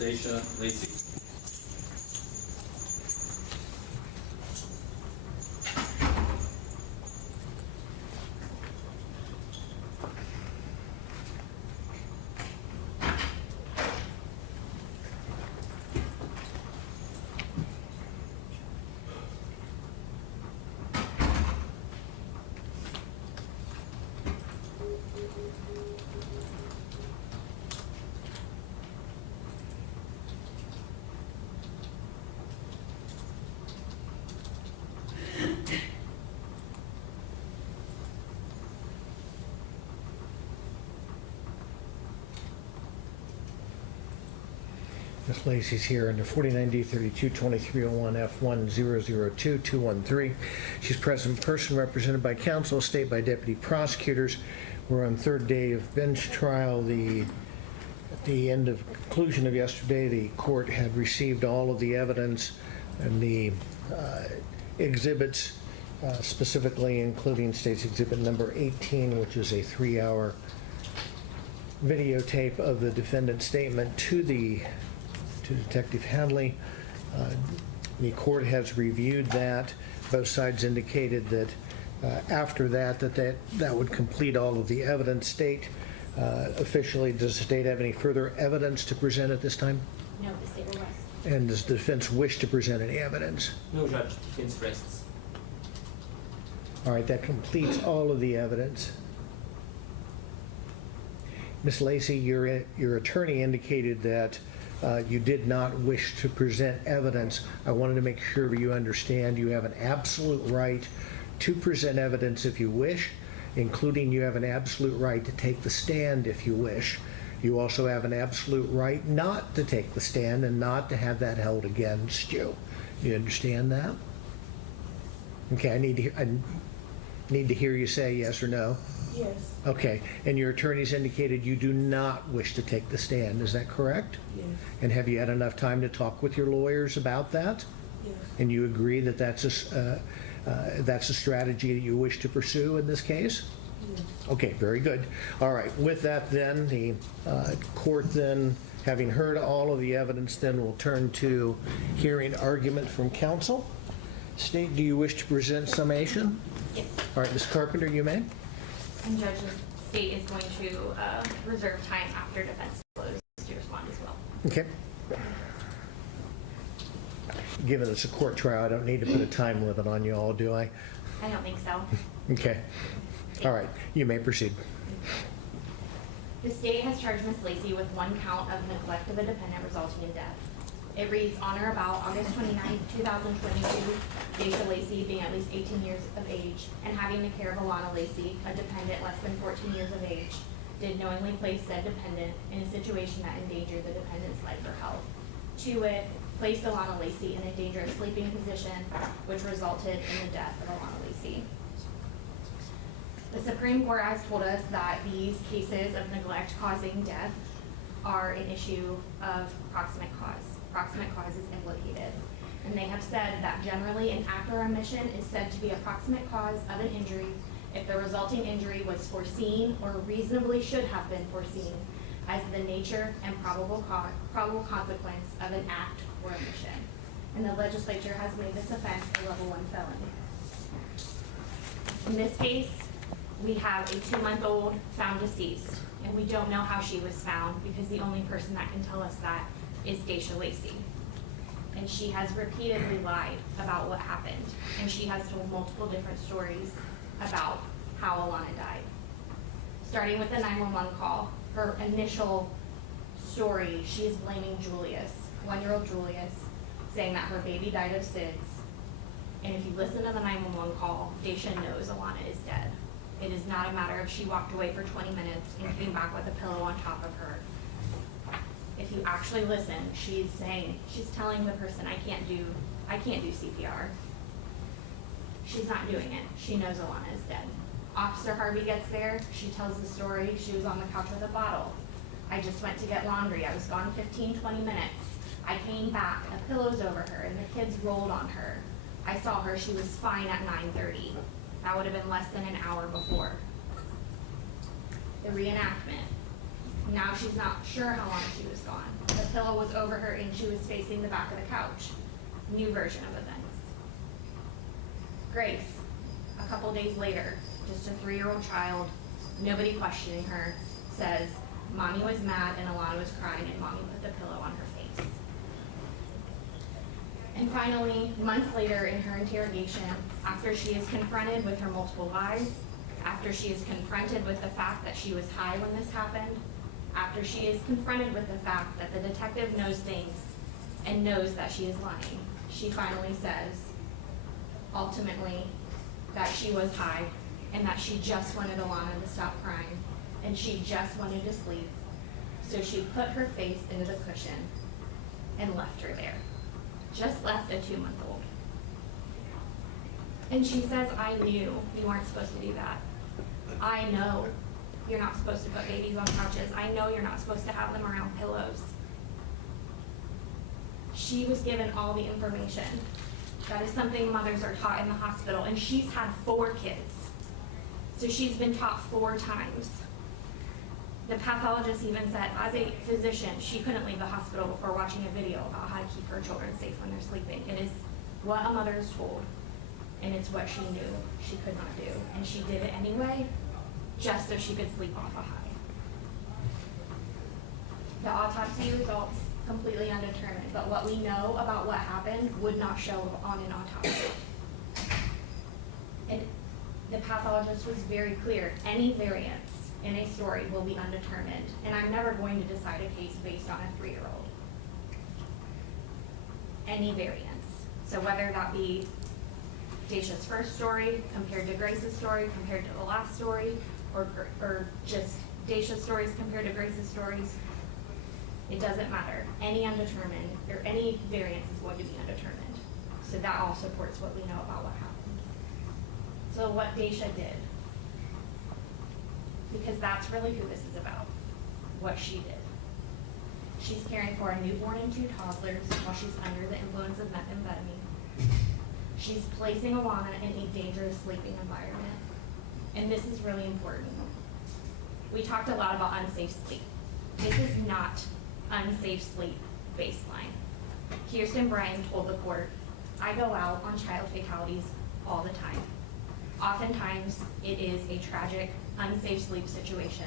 Daisha Lacey. Ms. Lacey's here under 49D322301F1002-213. She's present in person, represented by counsel, state by deputy prosecutors. We're on third day of bench trial. At the end of conclusion of yesterday, the court had received all of the evidence and the exhibits, specifically including State's Exhibit number 18, which is a 3-hour videotape of the defendant's statement to Detective Hadley. The court has reviewed that. Both sides indicated that after that would complete all of the evidence. State, officially, does the state have any further evidence to present at this time? No, the state will rest. And does the defense wish to present any evidence? No, Judge. Defense rests. All right, that completes all of the evidence. Ms. Lacey, your attorney indicated that you did not wish to present evidence. I wanted to make sure you understand you have an absolute right to present evidence if you wish, including you have an absolute right to take the stand if you wish. You also have an absolute right not to take the stand and not to have that held against you. You understand that? Okay, I need to hear you say yes or no. Yes. Okay, and your attorney's indicated you do not wish to take the stand, is that correct? Yes. And have you had enough time to talk with your lawyers about that? Yes. And you agree that that's a strategy that you wish to pursue in this case? Yes. Okay, very good. All right, with that then, the court then, having heard all of the evidence, then will turn to hearing argument from counsel. State, do you wish to present summation? Yes. All right, Ms. Carpenter, you may. And Judge, the state is going to reserve time after defense closes to respond as well. Okay. Given it's a court trial, I don't need to put a time limit on you all, do I? I don't think so. Okay. All right, you may proceed. The state has charged Ms. Lacey with one count of neglect of a dependent resulting in death. It reads, on or about August 29, 2022, Daisha Lacey, being at least 18 years of age and having the care of Alana Lacey, a dependent less than 14 years of age, did knowingly place said dependent in a situation that endangered the dependent's life or health. To wit, placed Alana Lacey in a dangerous sleeping position, which resulted in the death of Alana Lacey. The Supreme Court has told us that these cases of neglect causing death are an issue of proximate cause. Proximate cause is implicated. And they have said that generally an act or omission is said to be a proximate cause of an injury if the resulting injury was foreseen or reasonably should have been foreseen as the nature and probable consequence of an act or omission. And the legislature has made this offense a level 1 felony. In this case, we have a 2-month-old found deceased, and we don't know how she was found because the only person that can tell us that is Daisha Lacey. And she has repeatedly lied about what happened, and she has told multiple different stories about how Alana died. Starting with the 911 call, her initial story, she is blaming Julius, 1-year-old Julius, saying that her baby died of SIDS. And if you listen to the 911 call, Daisha knows Alana is dead. It is not a matter of she walked away for 20 minutes and came back with a pillow on top of her. If you actually listen, she's telling the person, I can't do CPR. She's not doing it. She knows Alana is dead. Officer Harvey gets there. She tells the story. She was on the couch with a bottle. I just went to get laundry. I was gone 15, 20 minutes. I came back. A pillow's over her, and the kids rolled on her. I saw her. She was fine at 9:30. That would have been less than an hour before. The reenactment. Now she's not sure how long she was gone. The pillow was over her and she was facing the back of the couch. New version of events. Grace, a couple days later, just a 3-year-old child, nobody questioning her, says, Mommy was mad and Alana was crying and Mommy put the pillow on her face. And finally, months later in her interrogation, after she is confronted with her multiple lies, after she is confronted with the fact that she was high when this happened, after she is confronted with the fact that the detective knows things and knows that she is lying, she finally says, ultimately, that she was high and that she just wanted Alana to stop crying and she just wanted to sleep. So she put her face into the cushion and left her there. Just left a 2-month-old. And she says, I knew you weren't supposed to do that. I know you're not supposed to put babies on couches. I know you're not supposed to have them around pillows. She was given all the information. That is something mothers are taught in the hospital, and she's had 4 kids. So she's been taught 4 times. The pathologist even said, as a physician, she couldn't leave the hospital before watching a video about how to keep her children safe when they're sleeping. It is what a mother is told, and it's what she knew she could not do. And she did it anyway, just so she could sleep off a high. The autopsy results completely undetermined, but what we know about what happened would not show on an autopsy. And the pathologist was very clear, any variance in a story will be undetermined, and I'm never going to decide a case based on a 3-year-old. Any variance. So whether that be Daisha's first story compared to Grace's story compared to the last story, or just Daisha's stories compared to Grace's stories, it doesn't matter. Any undetermined, or any variance is going to be undetermined. So that all supports what we know about what happened. So what Daisha did, because that's really who this is about, what she did. She's caring for a newborn and 2 toddlers while she's under the influence of methamphetamine. She's placing Alana in a dangerous sleeping environment. And this is really important. We talked a lot about unsafe sleep. This is not unsafe sleep baseline. Kirsten Bryan told the court, I go out on child fatalities all the time. Oftentimes, it is a tragic, unsafe sleep situation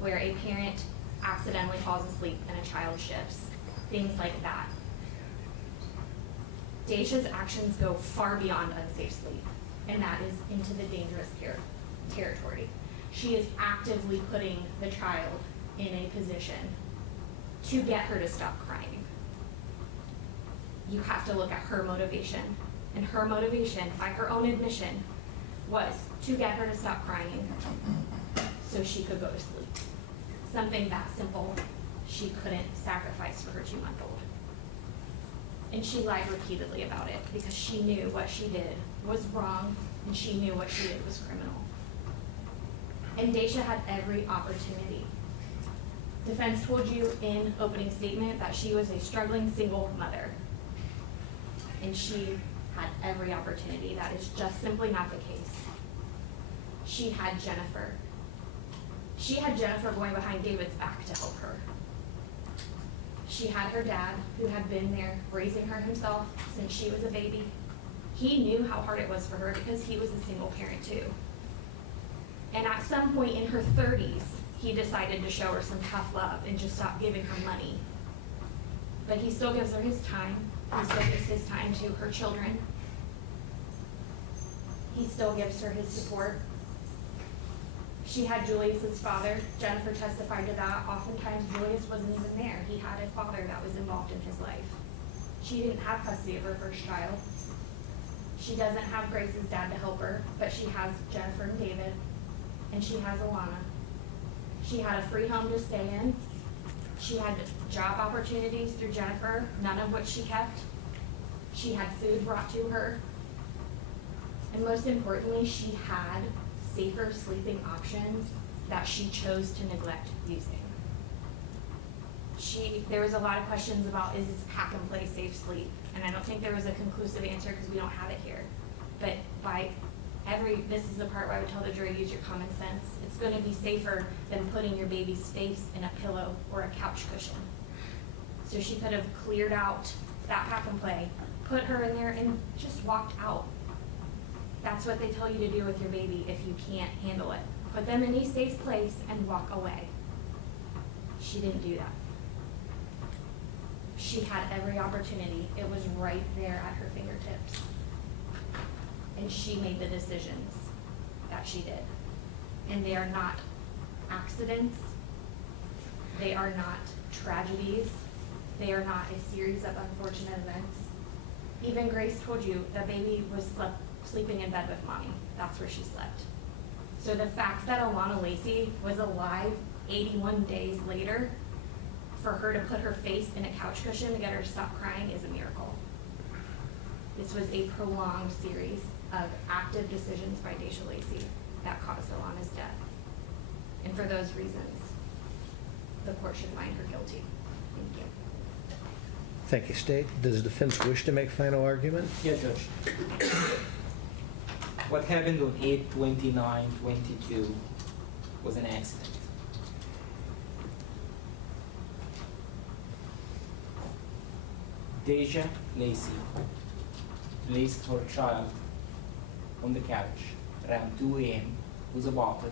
where a parent accidentally falls asleep and a child shifts, things like that. Daisha's actions go far beyond unsafe sleep, and that is into the dangerous territory. She is actively putting the child in a position to get her to stop crying. You have to look at her motivation, and her motivation, by her own admission, was to get her to stop crying so she could go to sleep. Something that simple she couldn't sacrifice for her 2-month-old. And she lied repeatedly about it because she knew what she did was wrong and she knew what she did was criminal. And Daisha had every opportunity. Defense told you in opening statement that she was a struggling single mother. And she had every opportunity. That is just simply not the case. She had Jennifer. She had Jennifer going behind David's back to help her. She had her dad, who had been there raising her himself since she was a baby. He knew how hard it was for her because he was a single parent too. And at some point in her 30s, he decided to show her some tough love and just stop giving her money. But he still gives her his time. He still gives his time to her children. He still gives her his support. She had Julius's father. Jennifer testified to that. Oftentimes, Julius wasn't even there. He had a father that was involved in his life. She didn't have custody of her first child. She doesn't have Grace's dad to help her, but she has Jennifer and David, and she has Alana. She had a free home to stay in. She had job opportunities through Jennifer, none of which she kept. She had food brought to her. And most importantly, she had safer sleeping options that she chose to neglect using. There was a lot of questions about, is this pack and play safe sleep? And I don't think there was a conclusive answer because we don't have it here. But by every this is the part where I would tell the jury, use your common sense. It's gonna be safer than putting your baby's face in a pillow or a couch cushion. So she could have cleared out that pack and play, put her in there and just walked out. That's what they tell you to do with your baby if you can't handle it. Put them in a safe place and walk away. She didn't do that. She had every opportunity. It was right there at her fingertips. And she made the decisions that she did. And they are not accidents. They are not tragedies. They are not a series of unfortunate events. Even Grace told you the baby was sleeping in bed with mommy. That's where she slept. So the fact that Alana Lacey was alive 81 days later, for her to put her face in a couch cushion to get her to stop crying is a miracle. This was a prolonged series of active decisions by Daisha Lacey that caused Alana's death. And for those reasons, the court should find her guilty. Thank you. Thank you, State. Does the defense wish to make final argument? Yes, Judge. What happened on 8/29/22 was an accident. Daisha Lacey placed her child on the couch around 2 a.m. with a bottle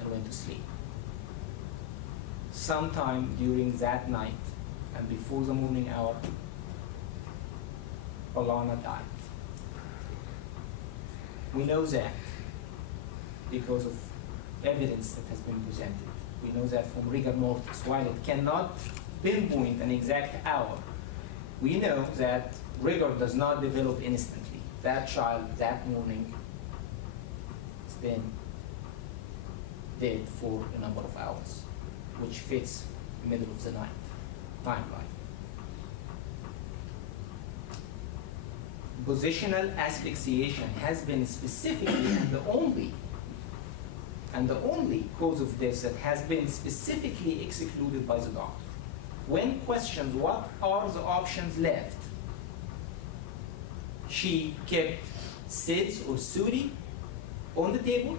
and went to sleep. Sometime during that night and before the morning hour, Alana died. We know that because of evidence that has been presented. We know that from rigor mortis. While it cannot pinpoint an exact hour, we know that rigor does not develop instantly. That child, that morning, has been dead for a number of hours, which fits the middle of the night timeline. Positional asphyxiation has been specifically and the only cause of death that has been specifically excluded by the doctor. When questioned what are the options left, she kept SIDS or SUDI on the table,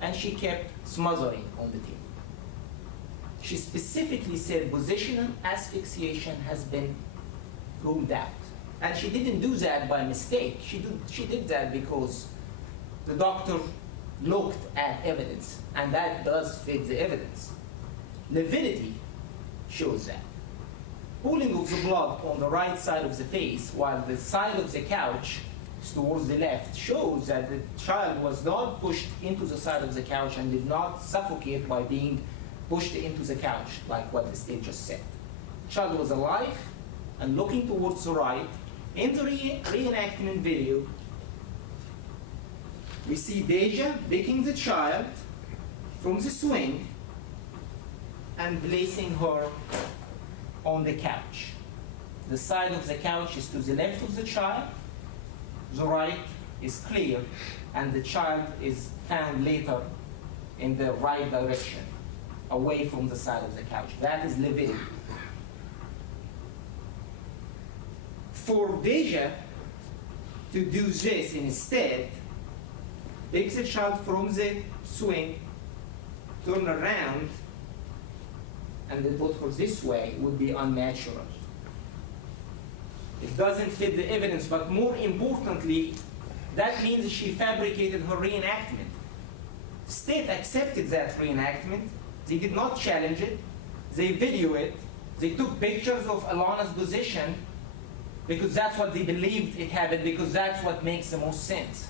and she kept smothering on the table. She specifically said positional asphyxiation has been ruled out. And she didn't do that by mistake. She did that because the doctor looked at evidence, and that does fit the evidence. Lividity shows that. Pooling of the blood on the right side of the face, while the side of the couch is towards the left, shows that the child was not pushed into the side of the couch and did not suffocate by being pushed into the couch, like what the state just said. The child was alive and looking towards the right. In the reenactment video, we see Daisha picking the child from the swing and placing her on the couch. The side of the couch is to the left of the child, the right is clear, and the child is found later in the right direction, away from the side of the couch. That is lividity. For Daisha to do this instead, take the child from the swing, turn around, and then put her this way would be unnatural. It doesn't fit the evidence, but more importantly, that means she fabricated her reenactment. State accepted that reenactment. They did not challenge it. They video it. They took pictures of Alana's position because that's what they believed it happened, because that's what makes the most sense.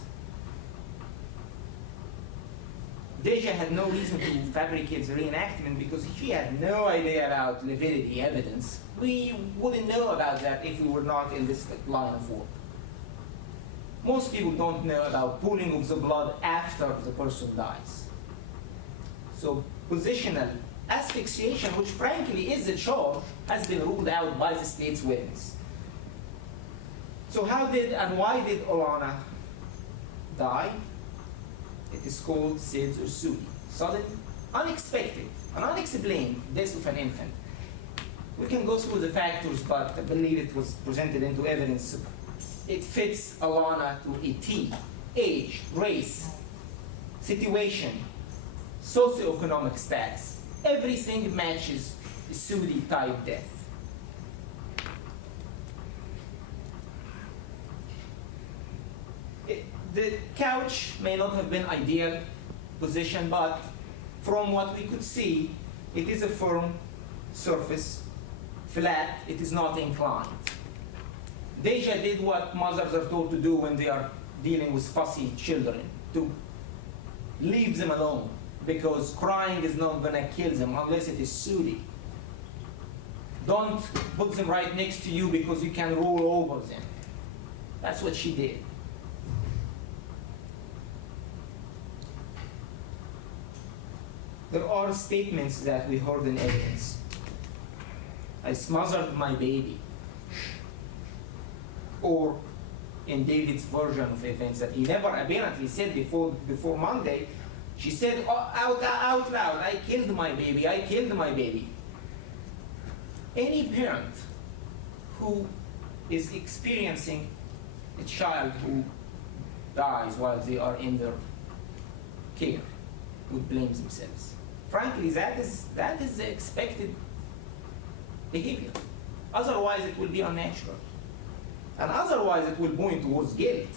Daisha had no reason to fabricate the reenactment because she had no idea about lividity evidence. We wouldn't know about that if we were not in this line of work. Most people don't know about pooling of the blood after the person dies. So positional asphyxiation, which frankly is a charge, has been ruled out by the state's witness. So how did and why did Alana die? It is called SIDS or SUDI. Sudden, unexpected, and unexplained death of an infant. We can go through the factors, but I believe it was presented into evidence. It fits Alana to a T. age, race, situation, socioeconomic status, everything matches a Sudi type death. The couch may not have been ideal position, but from what we could see, it is a firm surface, flat, it is not inclined. Deja did what mothers are told to do when they are dealing with fussy children, to leave them alone, because crying is not gonna kill them unless it is Sudi. Don't put them right next to you because you can roll over them. That's what she did. There are statements that we heard in evidence. I smothered my baby. Or in David's version of events that he never apparently said before Monday, she said out loud, I killed my baby, I killed my baby. Any parent who is experiencing a child who dies while they are in their care would blame themselves. Frankly, that is the expected behavior. Otherwise, it will be unnatural. And otherwise, it will point towards guilt.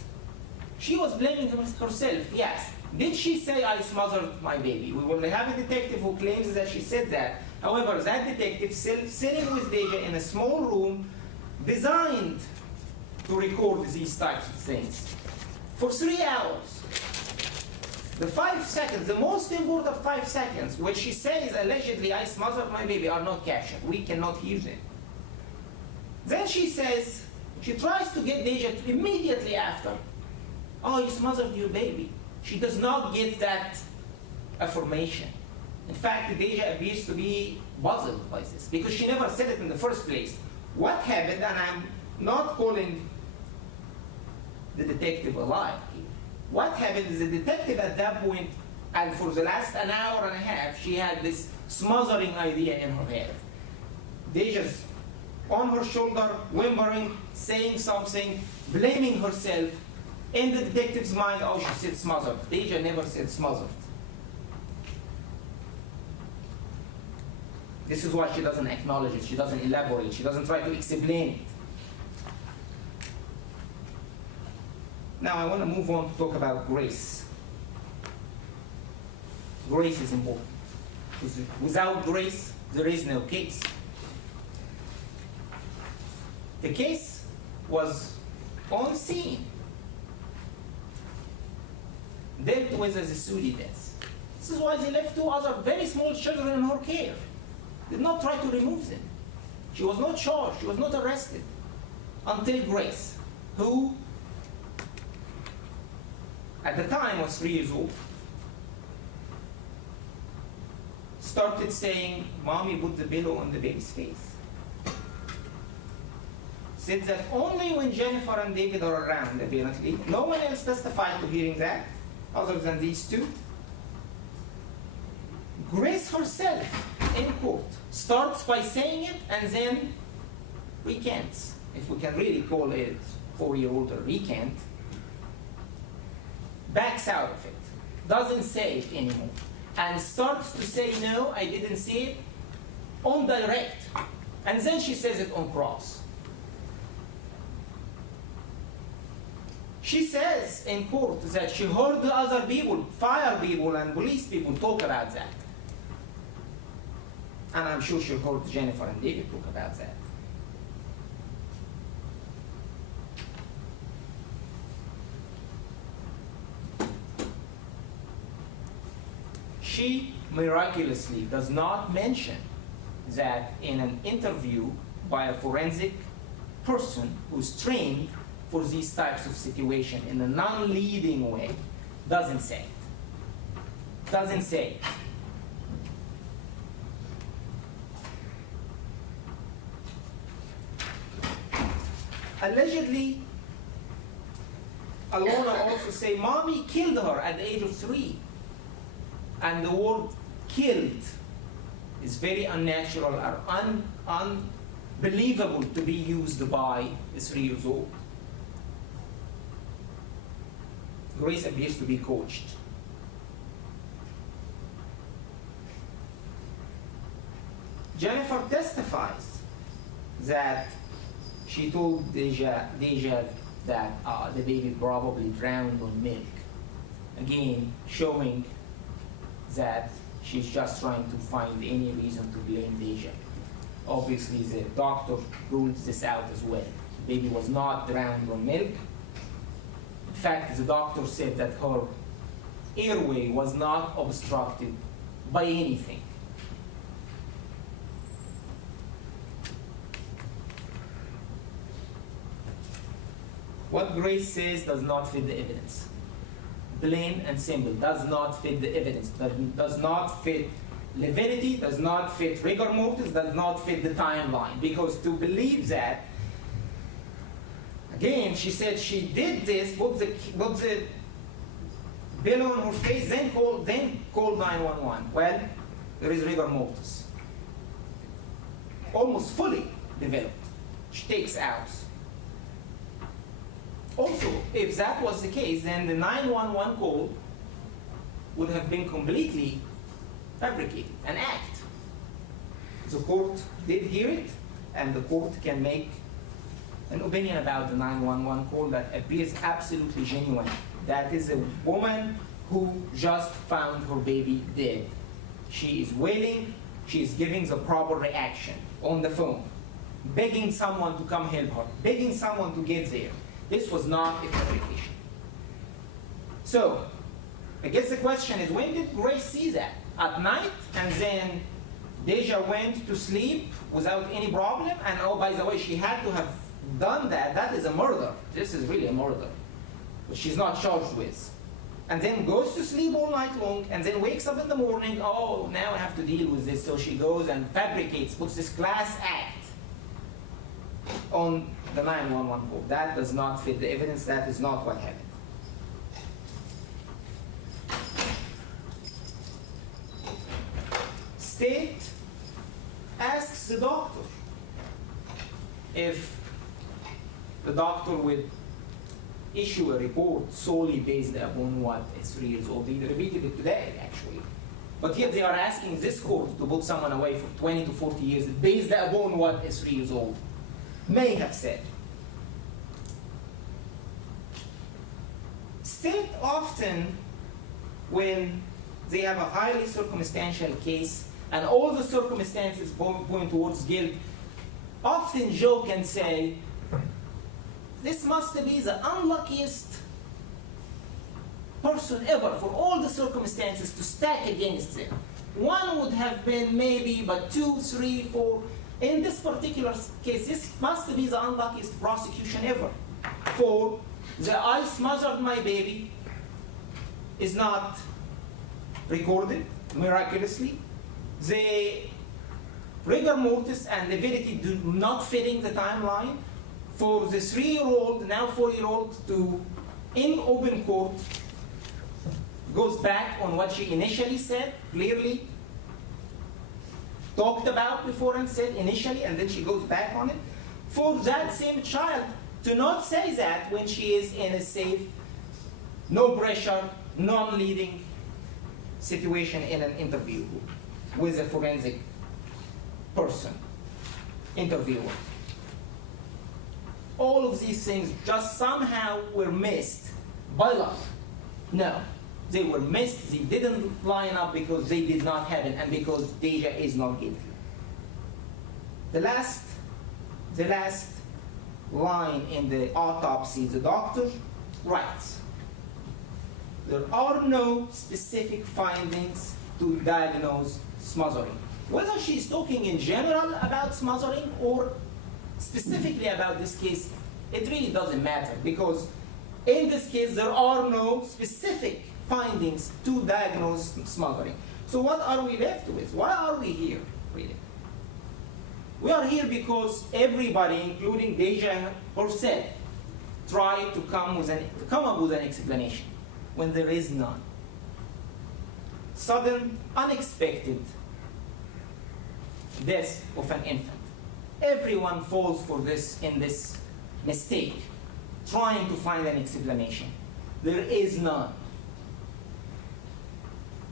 She was blaming herself, yes. Did she say, I smothered my baby? We will have a detective who claims that she said that. However, that detective sitting with Deja in a small room designed to record these types of things for 3 hours. The 5 seconds, the most important 5 seconds, when she says allegedly, I smothered my baby, are not captured. We cannot hear them. Then she says, she tries to get Deja immediately after, oh, you smothered your baby. She does not get that affirmation. In fact, Deja appears to be puzzled by this because she never said it in the first place. What happened, and I'm not calling the detective a liar here. What happened is the detective at that point, and for the last an hour and a half, she had this smothering idea in her head. Deja's on her shoulder, whimpering, saying something, blaming herself. In the detective's mind, oh, she said smothered. Deja never said smothered. This is why she doesn't acknowledge it, she doesn't elaborate, she doesn't try to explain it. Now I want to move on to talk about grace. Grace is important. Because without grace, there is no case. The case was on scene, dealt with as a Sudi death. This is why they left 2 other very small children in her care. Did not try to remove them. She was not charged, she was not arrested until Grace, who at the time was 3 years old, started saying, Mommy put the pillow on the baby's face. Said that only when Jennifer and David are around, apparently. No one else testified to hearing that, other than these 2. Grace herself in court starts by saying it and then recants, if we can really call it 4-year-old a recant, backs out of it, doesn't say it anymore, and starts to say, no, I didn't see it, on direct, and then she says it on cross. She says in court that she heard the other people, fire people and police people, talk about that. And I'm sure she heard Jennifer and David talk about that. She miraculously does not mention that in an interview by a forensic person who's trained for these types of situations in a non-leading way, doesn't say it. Doesn't say it. Allegedly, Alona also say, Mommy killed her at the age of 3. And the word killed is very unnatural or unbelievable to be used by a 3 years old. Grace appears to be coached. Jennifer testifies that she told Deja that the baby probably drowned on milk. Again, showing that she's just trying to find any reason to blame Deja. Obviously, the doctor rules this out as well. The baby was not drowned on milk. In fact, the doctor said that her airway was not obstructed by anything. What Grace says does not fit the evidence. Plain and simple, does not fit the evidence, does not fit Levinity, does not fit rigor mortis, does not fit the timeline. Because to believe that, again, she said she did this, put the bill on her face, then called 911. Well, there is rigor mortis. Almost fully developed, which takes hours. Also, if that was the case, then the 911 call would have been completely fabricated, an act. The court did hear it, and the court can make an opinion about the 911 call that appears absolutely genuine. That is a woman who just found her baby dead. She is wailing, she is giving the proper reaction on the phone, begging someone to come help her, begging someone to get there. This was not a fabrication. So, I guess the question is, when did Grace see that? At night, and then Deja went to sleep without any problem, and oh, by the way, she had to have done that. That is a murder. This is really a murder, which she's not charged with. And then goes to sleep all night long, and then wakes up in the morning, oh, now I have to deal with this. So she goes and fabricates, puts this class act on the 911 call. That does not fit the evidence. That is not what happened. State asks the doctor if the doctor would issue a report solely based upon what a 3 years old. They repeated it today, actually. But yet they are asking this court to put someone away for 20 to 40 years based upon what a 3 years old may have said. State often, when they have a highly circumstantial case and all the circumstances going towards guilt, often joke and say, this must be the unluckiest person ever for all the circumstances to stack against them. One would have been maybe, but 2, 3, 4. In this particular case, this must be the unluckiest prosecution ever. For the I smothered my baby is not recorded miraculously. The rigor mortis and levidity do not fitting the timeline. For the 3-year-old, now 4-year-old, to, in open court, goes back on what she initially said, clearly talked about before and said initially, and then she goes back on it. For that same child to not say that when she is in a safe, no pressure, non-leading situation in an interview with a forensic person, interviewer. All of these things just somehow were missed by luck. No, they were missed. They didn't line up because they did not have it and because Deja is not guilty. The last line in the autopsy, the doctor writes, there are no specific findings to diagnose smothering. Whether she's talking in general about smothering or specifically about this case, it really doesn't matter, because in this case there are no specific findings to diagnose smothering. So what are we left with? Why are we here, really? We are here because everybody, including Deja herself, tried to come up with an explanation when there is none. Sudden, unexpected death of an infant. Everyone falls for this in this mistake, trying to find an explanation. There is none.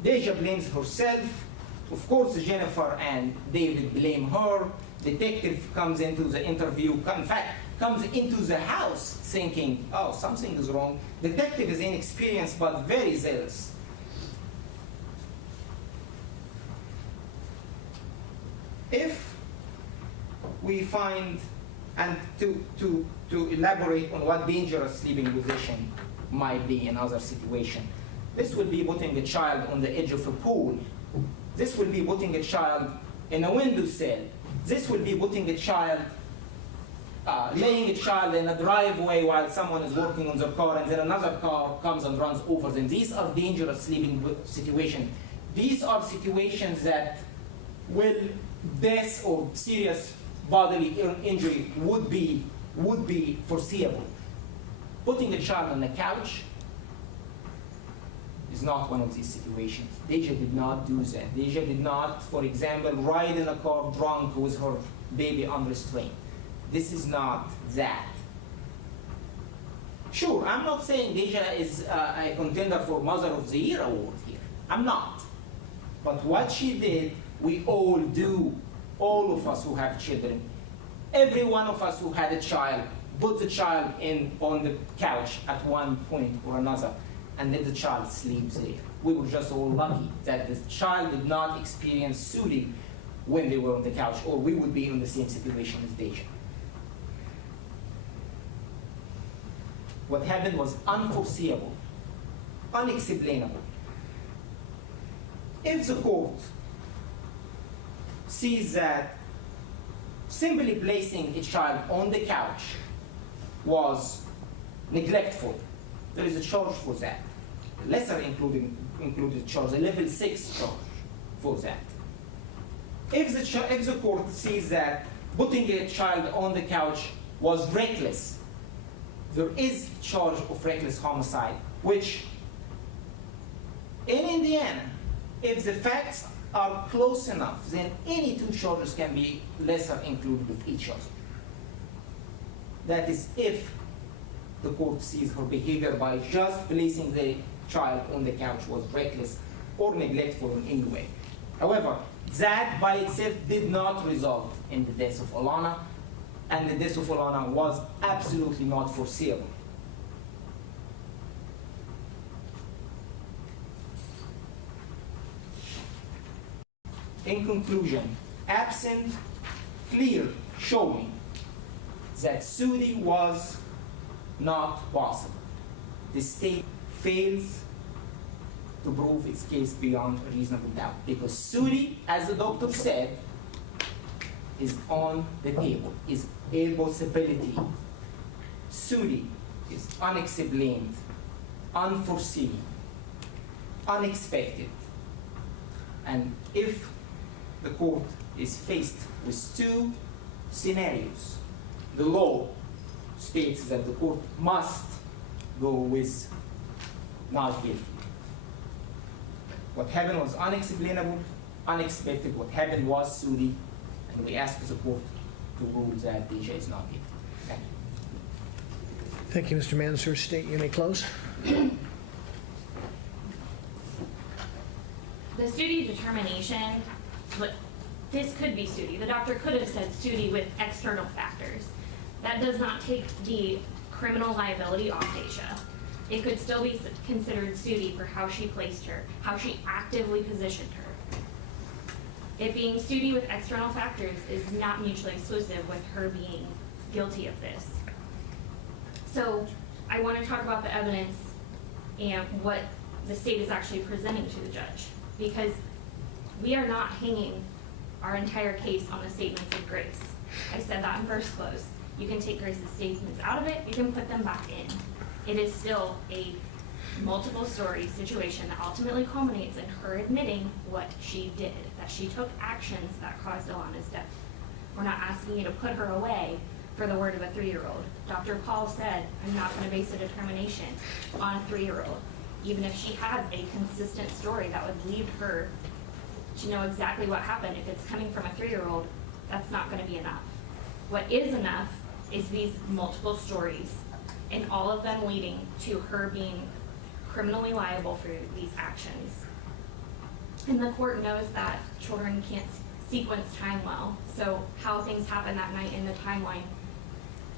Deja blames herself. Of course, Jennifer and David blame her. Detective comes into the interview, in fact, comes into the house thinking, oh, something is wrong. Detective is inexperienced but very zealous. If we find, and to elaborate on what dangerous sleeping position might be in other situations, this would be putting a child on the edge of a pool. This will be putting a child in a windowsill. This will be putting a child, laying a child in a driveway while someone is working on their car, and then another car comes and runs over them. These are dangerous sleeping situations. These are situations that will death or serious bodily injury would be foreseeable. Putting a child on the couch is not one of these situations. Deja did not do that. Deja did not, for example, ride in a car drunk with her baby unrestrained. This is not that. Sure, I'm not saying Deja is a contender for Mother of the Year award here. I'm not. But what she did, we all do. All of us who have children. Every one of us who had a child put the child on the couch at one point or another, and let the child sleep there. We were just all lucky that the child did not experience soothing when they were on the couch, or we would be in the same situation as Deja. What happened was unforeseeable, unexplainable. If the court sees that simply placing a child on the couch was neglectful, there is a charge for that. Lesser included charge, a level 6 charge for that. If the court sees that putting a child on the couch was reckless, there is charge of reckless homicide, which in Indiana, if the facts are close enough, then any two charges can be lesser included with each other. That is if the court sees her behavior by just placing the child on the couch was reckless or neglectful in any way. However, that by itself did not result in the death of Alana, and the death of Alana was absolutely not foreseeable. In conclusion, absent clear showing that soothing was not possible, the state fails to prove its case beyond a reasonable doubt, because soothing, as the doctor said, is on the table, is a possibility. Soothing is unexplained, unforeseen, unexpected. And if the court is faced with two scenarios, the law states that the court must go with not guilty. What happened was unexplainable, unexpected. What happened was soothing, and we ask the court to rule that Deja is not guilty. Thank you. Thank you, Mr. Mansour. State, you may close. The Sudi determination, but this could be Sudi. The doctor could have said Sudi with external factors. That does not take the criminal liability off Deja. It could still be considered Sudi for how she placed her, how she actively positioned her. It being Sudi with external factors is not mutually exclusive with her being guilty of this. So I want to talk about the evidence and what the state is actually presenting to the judge, because we are not hanging our entire case on the statements of Grace. I said that in first close. You can take Grace's statements out of it, you can put them back in. It is still a multiple story situation that ultimately culminates in her admitting what she did, that she took actions that caused Alana's death. We're not asking you to put her away for the word of a 3-year-old. Dr. Paul said, I'm not going to base a determination on a 3-year-old. Even if she had a consistent story that would lead her to know exactly what happened, if it's coming from a 3-year-old, that's not going to be enough. What is enough is these multiple stories, and all of them leading to her being criminally liable for these actions. And the court knows that children can't sequence time well, so how things happen that night in the timeline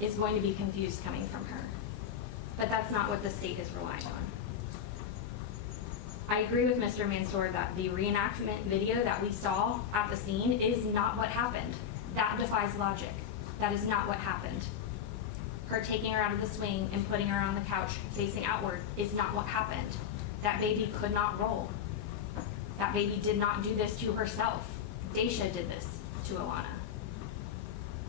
is going to be confused coming from her. But that's not what the state is relying on. I agree with Mr. Mansour that the reenactment video that we saw at the scene is not what happened. That defies logic. That is not what happened. Her taking her out of the swing and putting her on the couch facing outward is not what happened. That baby could not roll. That baby did not do this to herself. Daisha did this to Alana.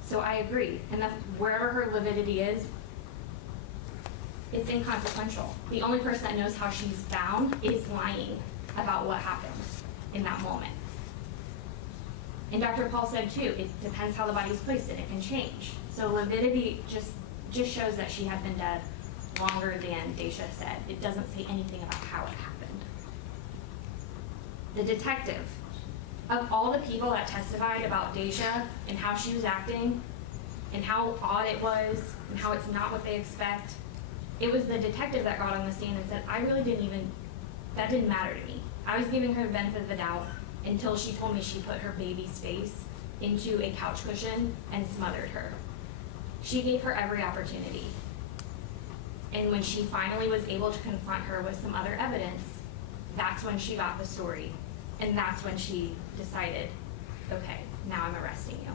So I agree, and that wherever her lividity is, it's inconsequential. The only person that knows how she's found is lying about what happened in that moment. And Dr. Paul said too, it depends how the body's placed and it can change. So lividity just shows that she had been dead longer than Daisha said. It doesn't say anything about how it happened. The detective, of all the people that testified about Daisha and how she was acting and how odd it was and how it's not what they expect, it was the detective that got on the stand and said, that didn't matter to me. I was giving her the benefit of the doubt until she told me she put her baby's face into a couch cushion and smothered her. She gave her every opportunity. And when she finally was able to confront her with some other evidence, that's when she got the story. And that's when she decided, okay, now I'm arresting you.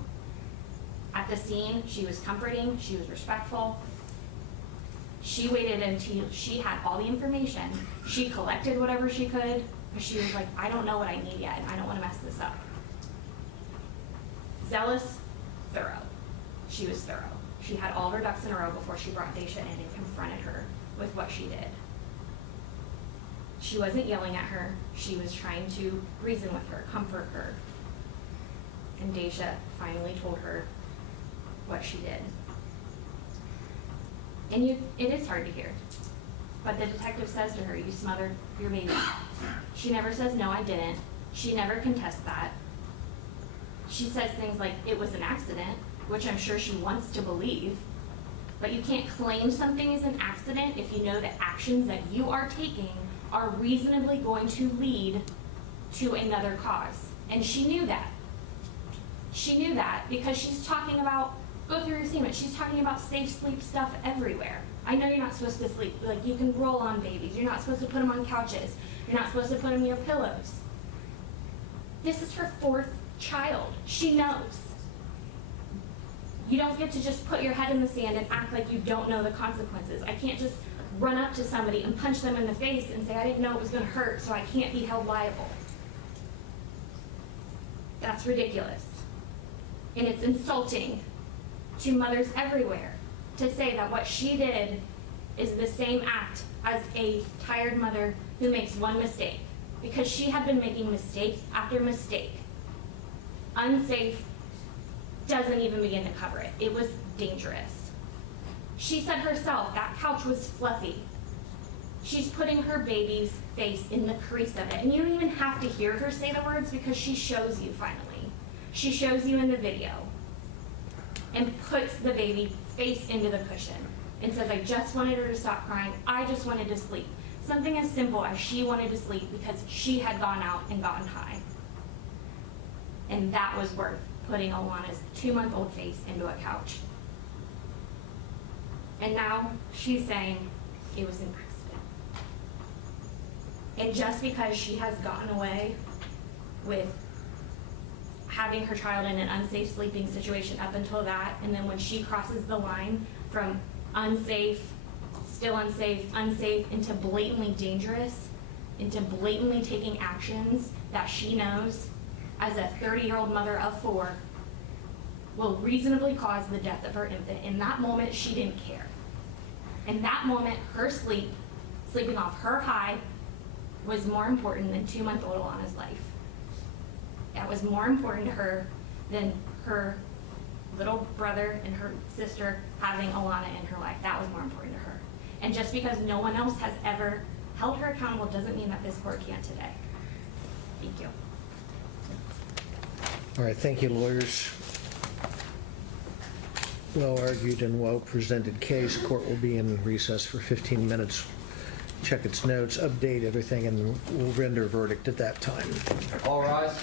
At the scene, she was comforting, she was respectful. She waited until she had all the information. She collected whatever she could, but she was like, I don't know what I need yet, and I don't want to mess this up. Zealous, thorough. She was thorough. She had all her ducks in a row before she brought Daisha in and confronted her with what she did. She wasn't yelling at her. She was trying to reason with her, comfort her. And Daisha finally told her what she did. And it is hard to hear. But the detective says to her, you smothered your baby. She never says, no, I didn't. She never contests that. She says things like, it was an accident, which I'm sure she wants to believe. But you can't claim something is an accident if you know the actions that you are taking are reasonably going to lead to another cause. And she knew that. She knew that because she's talking about, go through her statement, she's talking about safe sleep stuff everywhere. I know you're not supposed to sleep, like you can roll on babies. You're not supposed to put them on couches. You're not supposed to put them near pillows. This is her 4th child. She knows. You don't get to just put your head in the sand and act like you don't know the consequences. I can't just run up to somebody and punch them in the face and say, I didn't know it was gonna hurt, so I can't be held liable. That's ridiculous. And it's insulting to mothers everywhere to say that what she did is the same act as a tired mother who makes one mistake, because she had been making mistake after mistake. Unsafe doesn't even begin to cover it. It was dangerous. She said herself that couch was fluffy. She's putting her baby's face in the crease of it, and you don't even have to hear her say the words because she shows you finally. She shows you in the video and puts the baby face into the cushion and says, I just wanted her to stop crying. I just wanted to sleep. Something as simple as she wanted to sleep because she had gone out and gotten high. And that was worth putting Alana's 2-month-old face into a couch. And now she's saying it was an accident. And just because she has gotten away with having her child in an unsafe sleeping situation up until that, and then when she crosses the line from unsafe, still unsafe, unsafe, into blatantly dangerous, into blatantly taking actions that she knows as a 30-year-old mother of 4 will reasonably cause the death of her infant. In that moment, she didn't care. In that moment, her sleeping off her high, was more important than 2-month-old Alana's life. That was more important to her than her little brother and her sister having Alana in her life. That was more important to her. And just because no one else has ever held her accountable doesn't mean that this court can't today. Thank you. All right, thank you, lawyers. Well argued and well presented case. Court will be in recess for 15 minutes. check its notes, update everything, and we'll render a verdict at that time. All rise.